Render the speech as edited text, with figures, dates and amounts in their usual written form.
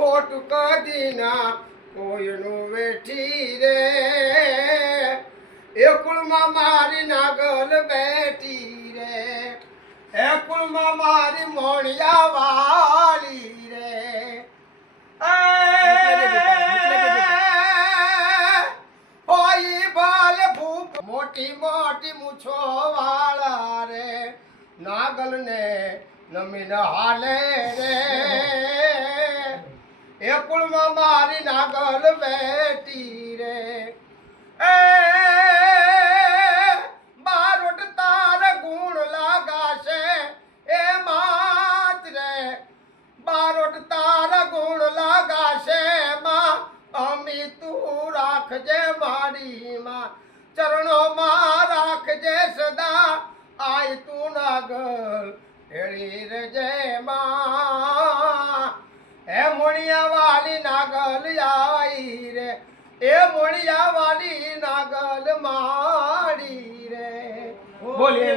ખોટ કદી ના કોઈનું વેઠી રે એ કુળમાં મારી નાગલ બેઠી રે એ કુળમાં મારી મોણિયા વાળી રે હોઈ બાલ ભૂપ મોટી મોટી મૂછો વાળા રે નાગલ ને નમીન હાલે રે એ કુળમાં મારી નાગલ બેઠી રે એ બારોટ તાર ગુણ લાગાશે એ માત રે બારોટ તાર ગુણ લાગાશે માં અમી તું રાખજે મારી માં ચરણોમાં રાખજે સદા આય તું નાગલ હેળી રજે માં હે મોણિયા વાલી નાગલ આઈ રે એ મોણિયા વાલી નાગલ માડી રે બોલીએ